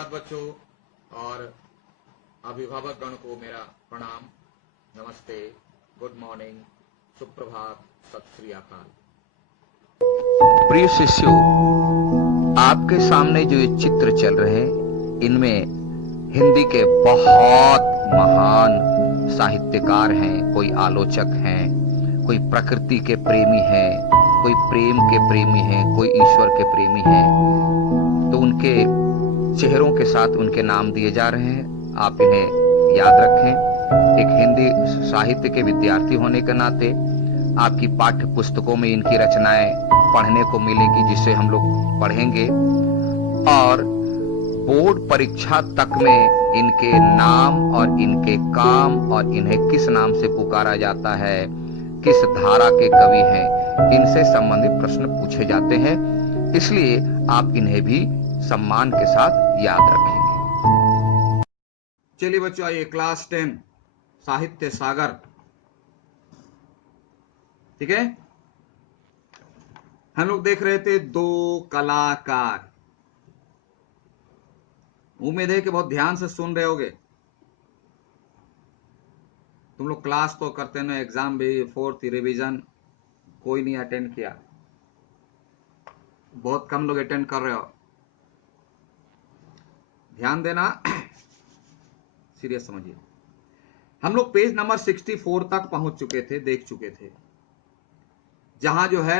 धन्यवाद बच्चों, और अभिभावक गण को मेरा प्रणाम, नमस्ते, गुड मॉर्निंग, सुप्रभात, सत श्री अकाल। प्रिय शिष्यों, आपके सामने जो ये चित्र चल रहे हैं, इनमें हिंदी के बहुत महान साहित्यकार हैं, कोई आलोचक हैं, कोई प्रकृति के प्रेमी हैं, कोई प्रेम के प्रेमी हैं, कोई ईश्वर के प्रेमी हैं। तो उनके चेहरों के साथ उनके नाम दिए जा रहे हैं, आप इन्हें याद रखें। एक हिंदी साहित्य के विद्यार्थी होने के नाते आपकी पाठ्य पुस्तकों में इनकी रचनाएं पढ़ने को मिलेगी, जिसे हम लोग पढ़ेंगे, और बोर्ड परीक्षा तक में इनके नाम और इनके काम और इन्हें किस नाम से पुकारा जाता है, किस धारा के कवि हैं, इनसे संबंधित प्रश्न पूछे जाते हैं। इसलिए आप इन्हें भी सम्मान के साथ याद रखेंगे। चलिए बच्चों, आइए क्लास 10 साहित्य सागर, ठीक है। हम लोग देख रहे थे दो कलाकार। उम्मीद है कि बहुत ध्यान से सुन रहे होगे। तुम लोग क्लास तो करते ना, एग्जाम भी, फोर्थ रिवीजन कोई नहीं अटेंड किया, बहुत कम लोग अटेंड कर रहे हो। ध्यान देना, सीरियस समझिए। हम लोग पेज नंबर 64 तक पहुंच चुके थे, देख चुके थे, जहां जो है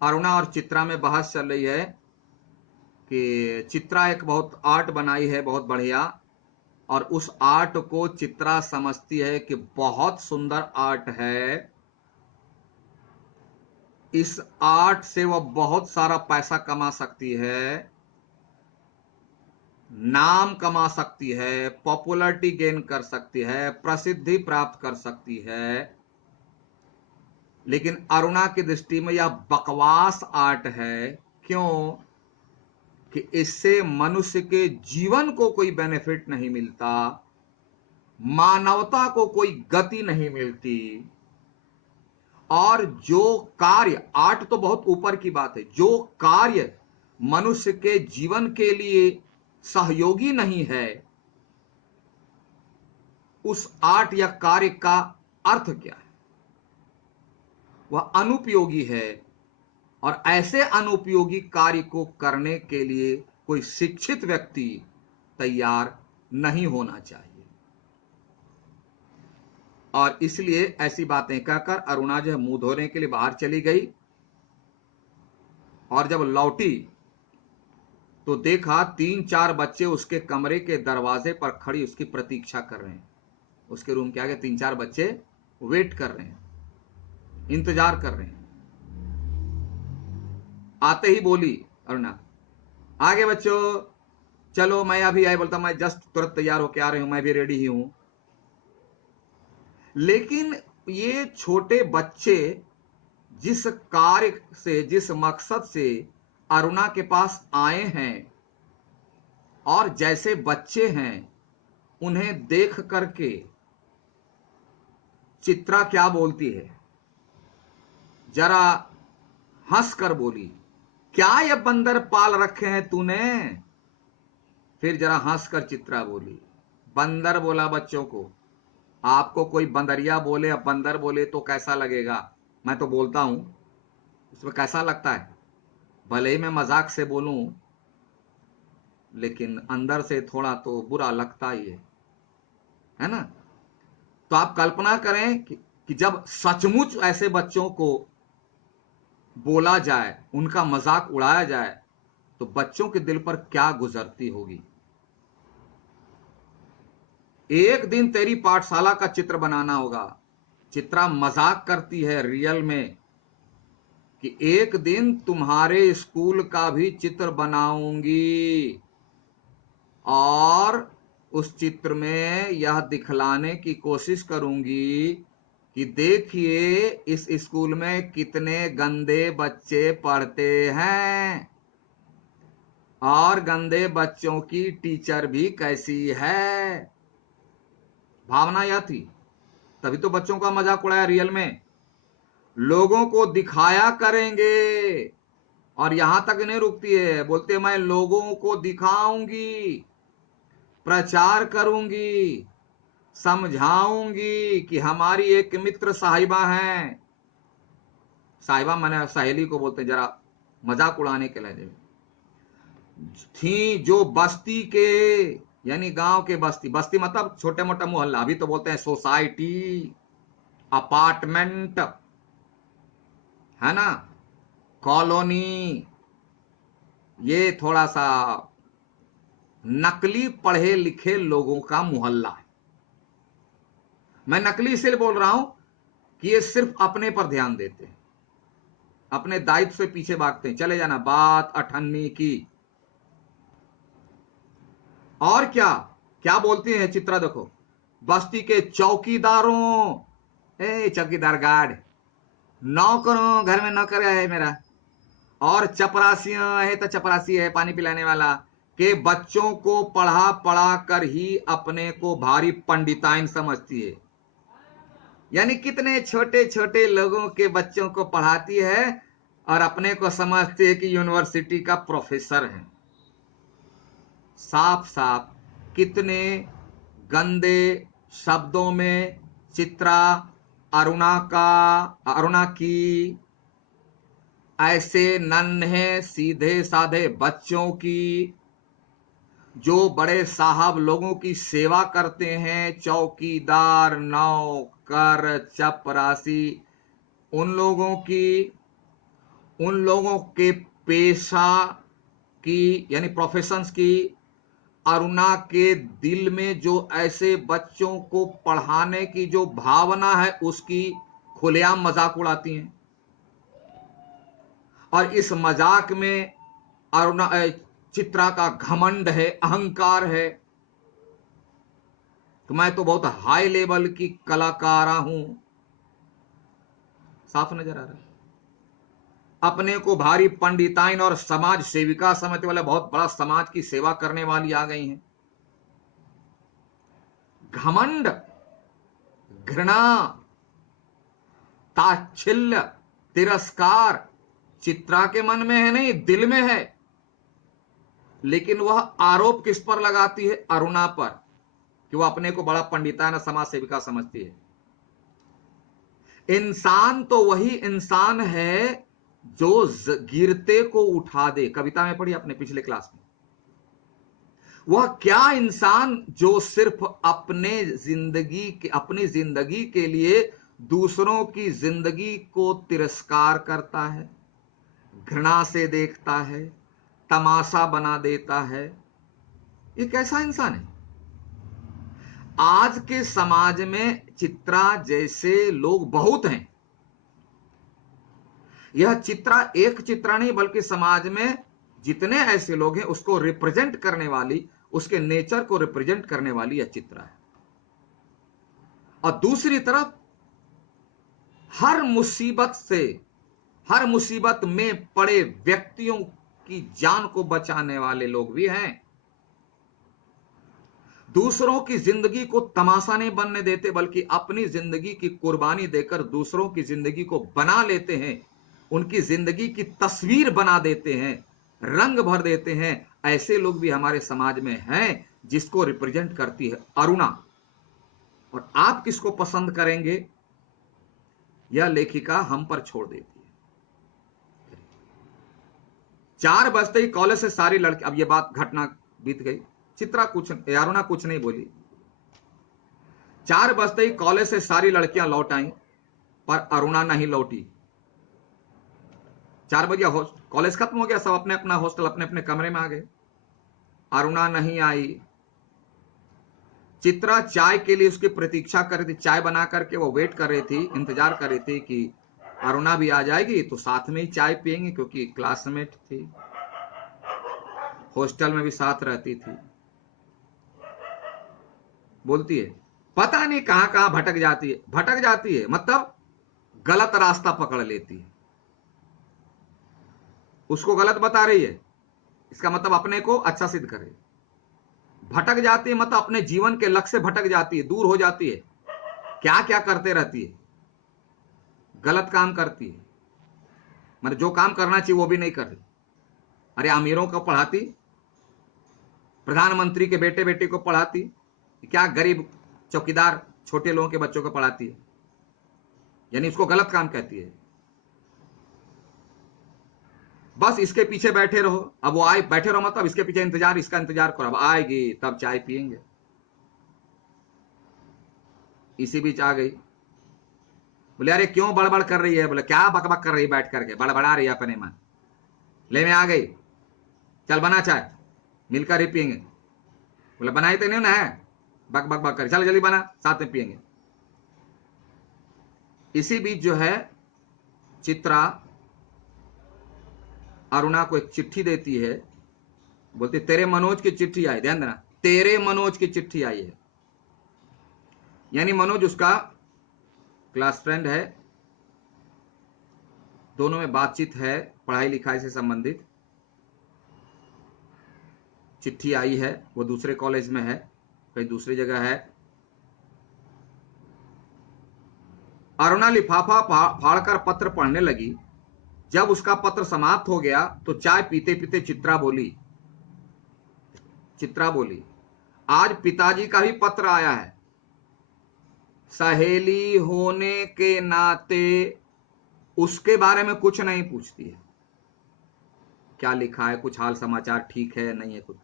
अरुणा और चित्रा में बहस चल रही है कि चित्रा एक बहुत आर्ट बनाई है, बहुत बढ़िया, और उस आर्ट को चित्रा समझती है कि बहुत सुंदर आर्ट है, इस आर्ट से वह बहुत सारा पैसा कमा सकती है, नाम कमा सकती है, पॉपुलैरिटी गेन कर सकती है, प्रसिद्धि प्राप्त कर सकती है। लेकिन अरुणा की दृष्टि में यह बकवास आर्ट है। क्यों? कि इससे मनुष्य के जीवन को कोई बेनिफिट नहीं मिलता, मानवता को कोई गति नहीं मिलती, और जो कार्य, आर्ट तो बहुत ऊपर की बात है, जो कार्य मनुष्य के जीवन के लिए सहयोगी नहीं है, उस आर्ट या कार्य का अर्थ क्या है? वह अनुपयोगी है, और ऐसे अनुपयोगी कार्य को करने के लिए कोई शिक्षित व्यक्ति तैयार नहीं होना चाहिए। और इसलिए ऐसी बातें कहकर अरुणा जो है मुंह धोने के लिए बाहर चली गई, और जब लौटी तो देखा 3-4 बच्चे उसके कमरे के दरवाजे पर खड़ी उसकी प्रतीक्षा कर रहे हैं। उसके रूम के आगे 3-4 बच्चे वेट कर रहे हैं, इंतजार कर रहे हैं। आते ही बोली अरुणा, आगे बच्चों चलो, मैं अभी आई। बोलता मैं जस्ट तुरंत तैयार होके आ रही हूं, मैं भी रेडी ही हूं। लेकिन ये छोटे बच्चे जिस कार्य से, जिस मकसद से अरुणा के पास आए हैं, और जैसे बच्चे हैं, उन्हें देख करके चित्रा क्या बोलती है, जरा हंस कर बोली, क्या ये बंदर पाल रखे हैं तूने? फिर जरा हंसकर चित्रा बोली, बंदर बोला बच्चों को। आपको कोई बंदरिया बोले या बंदर बोले तो कैसा लगेगा? मैं तो बोलता हूं, उसमें कैसा लगता है? भले ही मैं मजाक से बोलूं, लेकिन अंदर से थोड़ा तो बुरा लगता ही है ना? तो आप कल्पना करें कि जब सचमुच ऐसे बच्चों को बोला जाए, उनका मजाक उड़ाया जाए, तो बच्चों के दिल पर क्या गुजरती होगी। एक दिन तेरी पाठशाला का चित्र बनाना होगा। चित्रा मजाक करती है रियल में कि एक दिन तुम्हारे स्कूल का भी चित्र बनाऊंगी, और उस चित्र में यह दिखलाने की कोशिश करूंगी कि देखिए इस स्कूल में कितने गंदे बच्चे पढ़ते हैं, और गंदे बच्चों की टीचर भी कैसी है। भावना यह थी, तभी तो बच्चों का मजाक उड़ाया रियल में। लोगों को दिखाया करेंगे, और यहां तक नहीं रुकती है, बोलते मैं लोगों को दिखाऊंगी, प्रचार करूंगी, समझाऊंगी कि हमारी एक मित्र साहिबा हैं, साहिबा माने सहेली को बोलते हैं जरा मजाक उड़ाने के लहजे में, थी जो बस्ती के, यानी गांव के बस्ती, बस्ती मतलब छोटे मोटा मोहल्ला, अभी तो बोलते हैं सोसाइटी, अपार्टमेंट, है ना, कॉलोनी, ये थोड़ा सा नकली पढ़े लिखे लोगों का मोहल्ला है। मैं नकली इसलिए बोल रहा हूं कि ये सिर्फ अपने पर ध्यान देते हैं, अपने दायित्व से पीछे भागते हैं, चले जाना बात अठन्नी की। और क्या क्या बोलती है चित्रा, देखो, बस्ती के चौकीदारों, ए चौकीदार गार्ड, नौकरों, घर में नौकर है मेरा, और चपरासियां है तो चपरासी है पानी पिलाने वाला, के बच्चों को पढ़ा पढ़ा कर ही अपने को भारी पंडिताइन समझती है। यानी कितने छोटे छोटे लोगों के बच्चों को पढ़ाती है और अपने को समझती है कि यूनिवर्सिटी का प्रोफेसर है। साफ साफ कितने गंदे शब्दों में चित्रा अरुणा की ऐसे नन्हे सीधे साधे बच्चों की, जो बड़े साहब लोगों की सेवा करते हैं, चौकीदार, नौकर, चपरासी, उन लोगों की, उन लोगों के पेशा की यानी प्रोफेशंस की, अरुणा के दिल में जो ऐसे बच्चों को पढ़ाने की जो भावना है उसकी खुलेआम मजाक उड़ाती हैं। और इस मजाक में अरुणा चित्रा का घमंड है, अहंकार है कि मैं तो बहुत हाई लेवल की कलाकारा हूं। साफ नजर आ रहा है। अपने को भारी पंडिताइन और समाज सेविका समझते वाले, बहुत बड़ा समाज की सेवा करने वाली आ गई हैं। घमंड, घृणा, ताच्छिल्य, तिरस्कार चित्रा के मन में है नहीं, दिल में है। लेकिन वह आरोप किस पर लगाती है? अरुणा पर, कि वह अपने को बड़ा पंडिताइन और समाज सेविका समझती है। इंसान तो वही इंसान है जो गिरते को उठा दे। कविता में पढ़ी आपने पिछले क्लास में। वह क्या इंसान जो सिर्फ अपनी जिंदगी के लिए दूसरों की जिंदगी को तिरस्कार करता है, घृणा से देखता है, तमाशा बना देता है। ये कैसा इंसान है? आज के समाज में चित्रा जैसे लोग बहुत हैं। यह चित्रा एक चित्रा नहीं, बल्कि समाज में जितने ऐसे लोग हैं उसको रिप्रेजेंट करने वाली, उसके नेचर को रिप्रेजेंट करने वाली यह चित्रा है। और दूसरी तरफ हर मुसीबत में पड़े व्यक्तियों की जान को बचाने वाले लोग भी हैं। दूसरों की जिंदगी को तमाशा नहीं बनने देते, बल्कि अपनी जिंदगी की कुर्बानी देकर दूसरों की जिंदगी को बना लेते हैं, उनकी जिंदगी की तस्वीर बना देते हैं, रंग भर देते हैं। ऐसे लोग भी हमारे समाज में हैं, जिसको रिप्रेजेंट करती है अरुणा। और आप किसको पसंद करेंगे, यह लेखिका हम पर छोड़ देती है। 4 बजते ही कॉलेज से सारी लड़की, अब ये बात घटना बीत गई, चित्रा कुछ, अरुणा कुछ नहीं बोली। 4 बजते ही कॉलेज से सारी लड़कियां लौट आई, पर अरुणा नहीं लौटी। 4 बजे कॉलेज खत्म हो गया, सब अपने अपना हॉस्टल, अपने अपने कमरे में आ गए। अरुणा नहीं आई। चित्रा चाय के लिए उसकी प्रतीक्षा कर रही थी, चाय बना करके वो वेट कर रही थी, इंतजार कर रही थी कि अरुणा भी आ जाएगी तो साथ में ही चाय पियेंगे, क्योंकि क्लासमेट थी, हॉस्टल में भी साथ रहती थी। बोलती है पता नहीं कहां कहां भटक जाती है मतलब गलत रास्ता पकड़ लेती है। उसको गलत बता रही है, इसका मतलब अपने को अच्छा सिद्ध करे। भटक जाती है मतलब अपने जीवन के लक्ष्य से भटक जाती है, दूर हो जाती है, क्या क्या करते रहती है, गलत काम करती है, मतलब जो काम करना चाहिए वो भी नहीं कर रही। अरे अमीरों को पढ़ाती, प्रधानमंत्री के बेटे बेटी को पढ़ाती, क्या गरीब चौकीदार छोटे लोगों के बच्चों को पढ़ाती है, यानी उसको गलत काम कहती है। बस इसके पीछे बैठे रहो, अब वो आए, बैठे रहो मतलब इसके पीछे इंतजार, इसका इंतजार करो, अब आएगी तब चाय पियेंगे। इसी बीच आ गई, बोले अरे क्यों बड़बड़ कर रही है, बोले क्या बकबक कर रही है, बैठ करके बड़बड़ा रही है अपने मन, ले मैं आ गई, चल बना चाय, मिलकर ही पियेंगे। बोले बनाई तो नहीं ना है, बक बक बक कर, चल जल्दी बना, साथ में पियेंगे। इसी बीच जो है चित्रा अरुणा को एक चिट्ठी देती है, बोलती तेरे मनोज की चिट्ठी आई, ध्यान देना, तेरे मनोज की चिट्ठी आई है। यानी मनोज उसका क्लास फ्रेंड है, दोनों में बातचीत है पढ़ाई लिखाई से संबंधित। चिट्ठी आई है, वो दूसरे कॉलेज में है, कहीं दूसरी जगह है। अरुणा लिफाफा फाड़कर पत्र पढ़ने लगी। जब उसका पत्र समाप्त हो गया तो चाय पीते पीते चित्रा बोली आज पिताजी का भी पत्र आया है। सहेली होने के नाते उसके बारे में कुछ नहीं पूछती है, क्या लिखा है, कुछ हाल समाचार ठीक है नहीं है, कुछ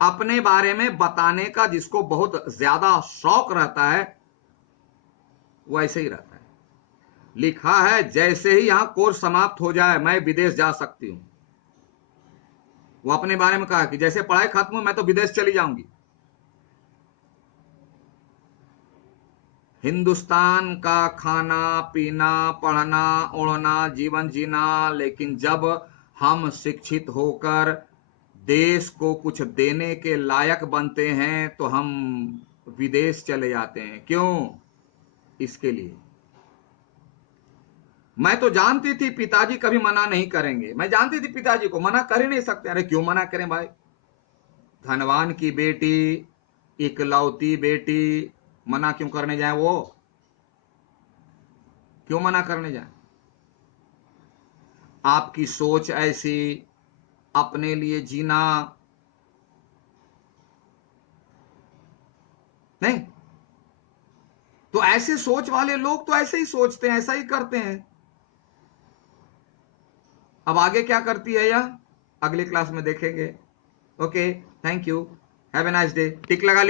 अपने बारे में बताने का जिसको बहुत ज्यादा शौक रहता है वो ऐसे ही रहता है। लिखा है जैसे ही यहां कोर्स समाप्त हो जाए मैं विदेश जा सकती हूं। वो अपने बारे में कहा कि जैसे पढ़ाई खत्म हो मैं तो विदेश चली जाऊंगी। हिंदुस्तान का खाना पीना पढ़ना ओढ़ना जीवन जीना, लेकिन जब हम शिक्षित होकर देश को कुछ देने के लायक बनते हैं तो हम विदेश चले जाते हैं। क्यों? इसके लिए। मैं तो जानती थी पिताजी कभी मना नहीं करेंगे, मैं जानती थी पिताजी को मना कर ही नहीं सकते। अरे क्यों मना करें भाई, धनवान की बेटी, इकलौती बेटी, मना क्यों करने जाए, वो क्यों मना करने जाए। आपकी सोच ऐसी, अपने लिए जीना नहीं, तो ऐसे सोच वाले लोग तो ऐसे ही सोचते हैं, ऐसा ही करते हैं। अब आगे क्या करती है यह अगली क्लास में देखेंगे। Okay, thank you, have a nice day. Tick लगा